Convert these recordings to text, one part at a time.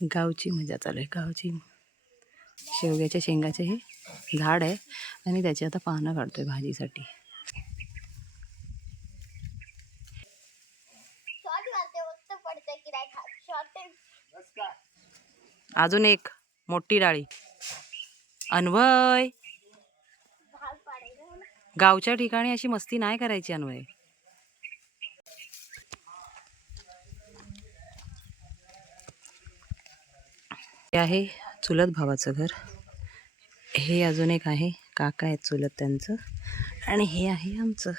गावची मजा चालू आहे गावची. शेवग्याच्या शेंगाचे हे झाड आहे आणि त्याची आता पानं काढतोय भाजीसाठी. शॉर्ट मारते मस्त पडते की नाही खात. शॉर्ट अजून एक मोठी डाळी. अन्वय. गावच्या ठिकाणी अशी मस्ती नाही करायची अन्वय. हे आहे चुलत भावाचं घर. हे अजून एक आहे काका आहेत चुलत त्यांचं आणि हे आहे आमचं.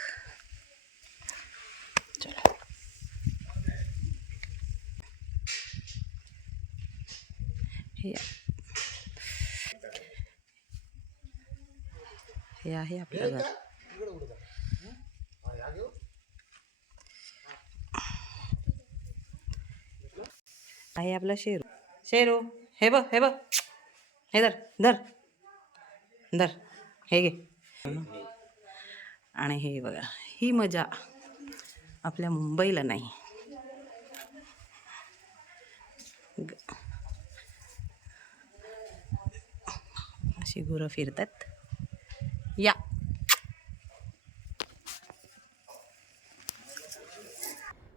चला. हे हे आहे आपलं घर. आहे आपला शेरू. शेरू. हे बघ हे बघ. हे धर धर. धर. हे घे. आणि हे बघा ही मजा आपल्या मुंबईला नाही. ग- अशी गुरं फिरतात. या.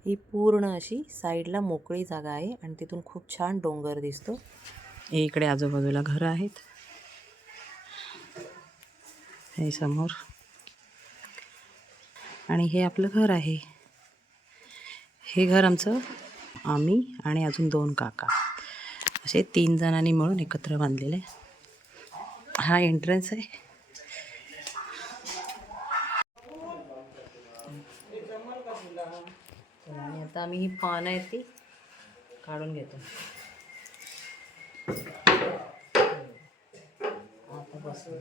ही पूर्ण अशी साईडला मोकळी जागा आहे आणि तिथून खूप छान डोंगर दिसतो. इकडे आजूबाजूला घरं आहेत. हे समोर. आणि हे आपलं घर आहे. हे घर आमचं आम्ही आणि अजून दोन काका. असे तीन जणांनी मिळून एकत्र बांधलेले हा एंट्रन्स आहे. चला, आणि आता आम्ही ही पानं आहेत ती काढून घेतो. आता बसू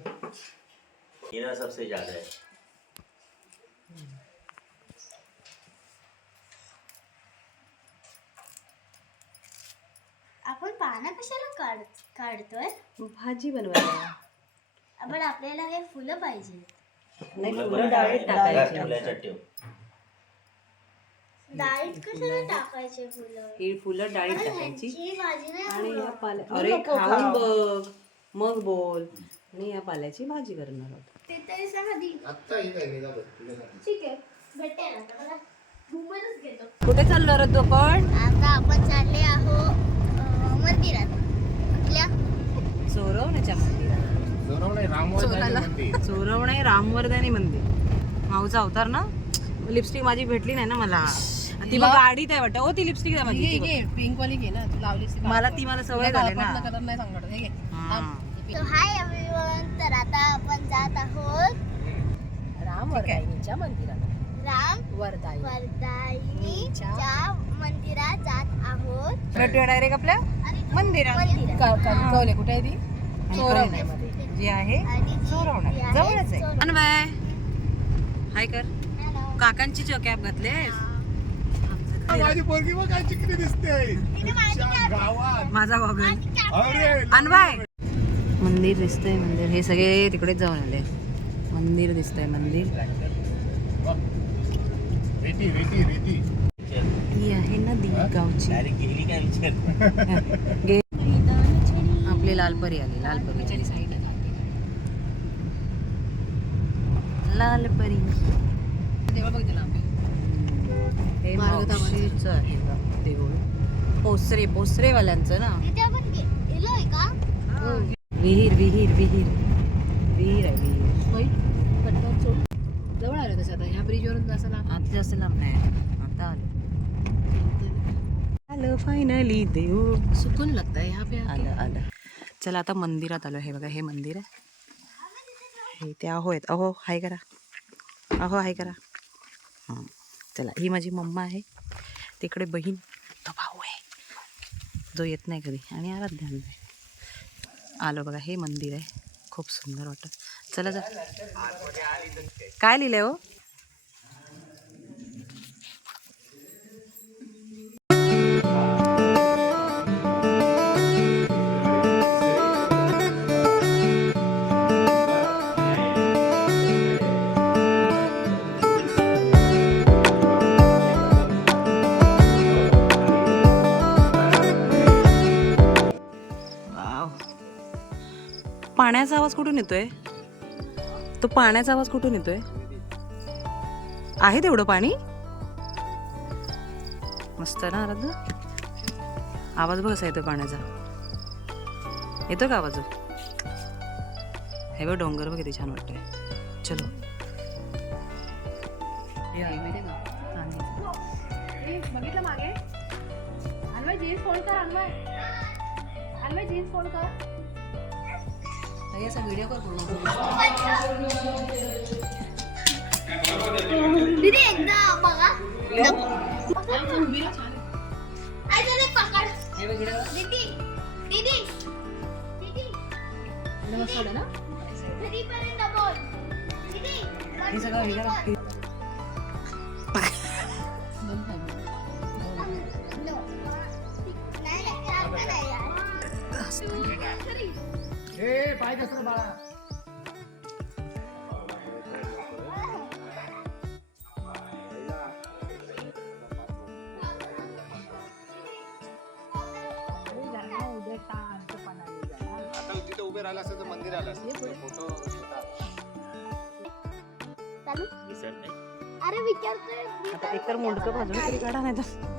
हीरा सबसे ज्यादा है आपण पानं कशाला काढ काढतोय? भाजी बनवायला. आपण आपल्याला हे फुलं पाहिजे. नाही फुलं डाळीत टाकायची फुलाचा ठेव. डाळीत कशाला टाकायचे फुलं? ही फुलं डाळीत टाकायची. आणि या पाल्या अरे खाऊन बघ. मग बोल. आणि या पाल्याची भाजी करणार आहोत. ते तरी सांग आधी ठीक आहे. भेटेल आता मला. मुंबईतच घेतो. कुठे चाललो रे तू पण आता आपण चालले आहो मंदिरात. चोरवण्याच्या मंदिरात. चोरवणे रामवर्धनी मंदिर. माऊचा अवतार ना? लिपस्टिक माझी भेटली नाही ना मला. ती बघ गाडीत आहे वाटतं. ओ ती लिपस्टिक आहे माझी ती बघ. पिंक वाली घे ना तू लावलीस ती मला ती मला सवय झाली ना. कलर नाही सांगत हे घे. हा. हाय एव्हरीवन तर आता आपण जात आहोत राम वरदायनीच्या मंदिरात. राम वरदायनी. वर्धाईनीच्या मंदिरात जात आहोत. भेटूया डायरेक्ट आपल्या? मंदिरात. मंदिरात. कळले कुठे आहे ती? चोरवण्यामध्ये जी आहे आणि जी- चोरवणे जी आहे जवळच आहे. अनवय. हाय कर. Hello. काकांची कॅब घातले माझी पोरगी बघ काय चिकनी दिसते. गावात. माझा मंदिर दिसतंय मंदिर. हे सगळे तिकडेच जाऊन आले. मंदिर दिसतंय मंदिर. रेती रेती रेती. ही आहे नदी गावची आपली लालपरी आली लालपरी लालपरी. तेव्हा बघ हे. मावशीचं आहे बघ देऊळ पोसरे पोसरेवाल्यांचं ना. का? विहीर विहीर विहीर. विहीर आहे विहीर. होय. जवळ आलं तसं आता ह्या ब्रिजवरून असं लांब. आता जास्त लांब नाही. आता आलो. आलं फायनली देऊळ सुकून लगता है यहाँ पे आलं आलं. चला आता मंदिरात आलो. हे बघा हे मंदिर आहे. हे ते अहो आहेत. अहो हाय करा. अहो हाय करा. हां. चला ही माझी मम्मा आहे. तिकडे बहीण तो भाऊ आहे. जो येत नाही कधी. आणि आराध्या आहे आलो बघा हे मंदिर आहे. खूप सुंदर वाटत. चला जा. काय लिहिलंय हो? पाण्याचा आवाज कुठून येतोय? तो पाण्याचा आवाज कुठून येतोय? आहे तेवढं पाणी? मस्त ना आराध्य? आवाज बघ कसा येतोय पाण्याचा. येतो का आवाज? हे बघ डोंगर बघ किती छान वाटतंय. चलो. बघितलं मागे? अन्वय जीन्स फोल्ड कर अन्वय अन्वय जीन्स फोल्ड कर. असा व्हिडिओ कर पूर्ण दीदी एकदा बघा उभी राहा, छान आहे. आई जरा पकड हे बघ, इकडे बघ. दीदी दीदी दीदी इकडे मस्त वाटतं ना घरी पर्यंत बोल दीदी हे सगळं हे करा. दोन ए पाय कसं बाळा. आता जिथे उभे राहिला असतं तर मंदिर आलं असतं फोटो चालू? अरे विचारतोय एकतर मुंडकं भाजून तरी काढा नाही तर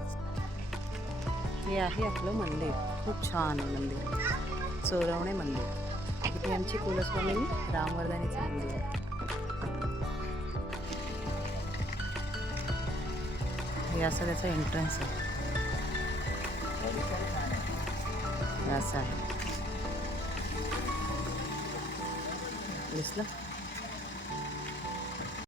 हे आहे आपलं मंदिर. खूप छान आहे. मंदिर चोरवणे मंदिर. इथे आमची कुलस्वामी रामवर्धनीचं मंदिर आहे. हे असं त्याचं एंट्रन्स आहे. असं आहे. दिसलं?